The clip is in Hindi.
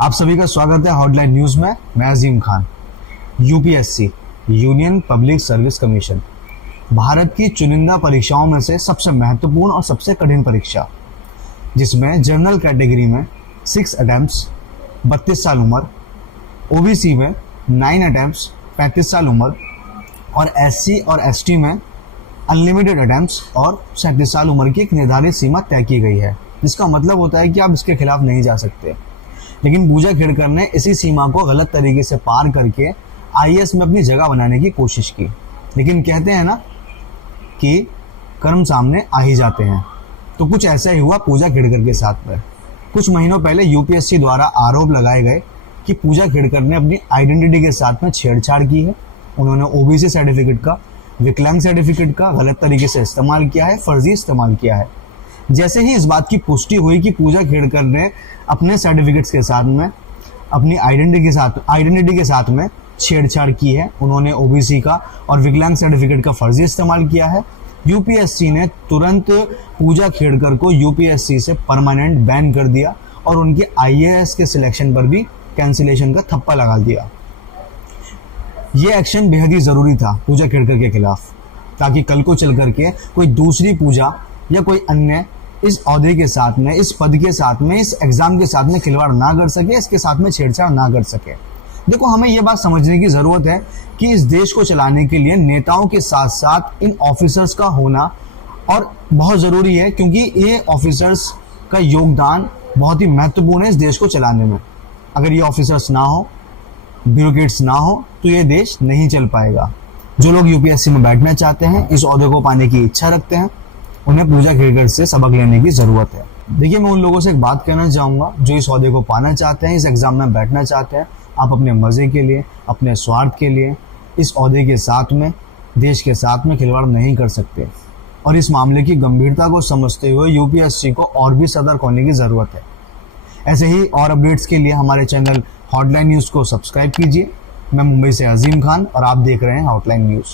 आप सभी का स्वागत है हॉटलाइन न्यूज में। मैं Azeem Khan. UPSC Union Public Service Commission Bharat की चुनिंदा परीक्षाओं में से सबसे महत्वपूर्ण और सबसे कठिन परीक्षा, जिसमें जनरल कैटेगरी में 6 अटेम्प्ट्स 32 साल उम्र, ओबीसी में 9 अटेम्प्ट्स 35 साल उम्र और एससी और एसटी में अनलिमिटेड अटेम्प्ट्स और 37 साल उम्र की एक निर्धारित सीमा तय की गई है, जिसका मतलब होता है कि आप इसके खिलाफ नहीं जा सकते। लेकिन पूजा खेड़कर ने इसी सीमा को गलत तरीके से पार करके आईएएस में अपनी जगह बनाने की कोशिश की। लेकिन कहते हैं ना कि कर्म सामने आ ही जाते हैं, तो कुछ ऐसा ही हुआ पूजा खेड़कर के साथ में। कुछ महीनों पहले यूपीएससी द्वारा आरोप लगाए गए कि पूजा खेड़कर ने अपनी आइडेंटिटी के साथ में छेड़छाड़ की है। उन्होंने ओबीसी सर्टिफिकेट का, विकलांग सर्टिफिकेट का गलत तरीके से इस्तेमाल किया है, फर्जी इस्तेमाल किया है। जैसे ही इस बात की पुष्टि हुई कि पूजा खेड़कर ने अपने सर्टिफिकेट्स के साथ में अपनी आइडेंटिटी के साथ में छेड़छाड़ की है, उन्होंने ओबीसी का और विकलांग सर्टिफिकेट का फर्जी इस्तेमाल किया है, यूपीएससी ने तुरंत पूजा खेड़कर को यूपीएससी से परमानेंट बैन कर दिया और उनके आईएएस के सिलेक्शन पर भी कैंसिलेशन का थप्पा लगा दिया। ये एक्शन बेहद ही जरूरी था पूजा खेड़कर के खिलाफ, ताकि कल को चल करके कोई दूसरी पूजा या कोई अन्य इस ओहदे के साथ में, इस पद के साथ में, इस एग्जाम के साथ में खिलवाड़ ना कर सके, इसके साथ में छेड़छाड़ ना कर सके। देखो, हमें यह बात समझने की जरूरत है कि इस देश को चलाने के लिए नेताओं के साथ साथ इन ऑफिसर्स का होना और बहुत जरूरी है, क्योंकि ये ऑफिसर्स का योगदान बहुत ही महत्वपूर्ण है इस देश को चलाने में। अगर ये ऑफिसर्स ना हो, ब्यूरोक्रेट्स ना हो, तो ये देश नहीं चल पाएगा। जो लोग यूपीएससी में बैठना चाहते हैं, इस ओहदे को पाने की इच्छा रखते हैं, उन्हें पूजा खेड़कर से सबक लेने की जरूरत है। देखिए, मैं उन लोगों से एक बात कहना चाहूंगा जो इस ओहदे को पाना चाहते हैं, इस एग्जाम में बैठना चाहते हैं। आप अपने मजे के लिए, अपने स्वार्थ के लिए इस ओहदे के साथ में, देश के साथ में खिलवाड़ नहीं कर सकते। और इस मामले की गंभीरता को समझते हुए यूपीएससी को और भी सतर्क होने की जरूरत है। ऐसे ही और अपडेट्स के लिए हमारे चैनल हॉटलाइन न्यूज को सब्सक्राइब कीजिए। मैं मुंबई से अजीम खान और आप देख रहे हैं हॉटलाइन न्यूज।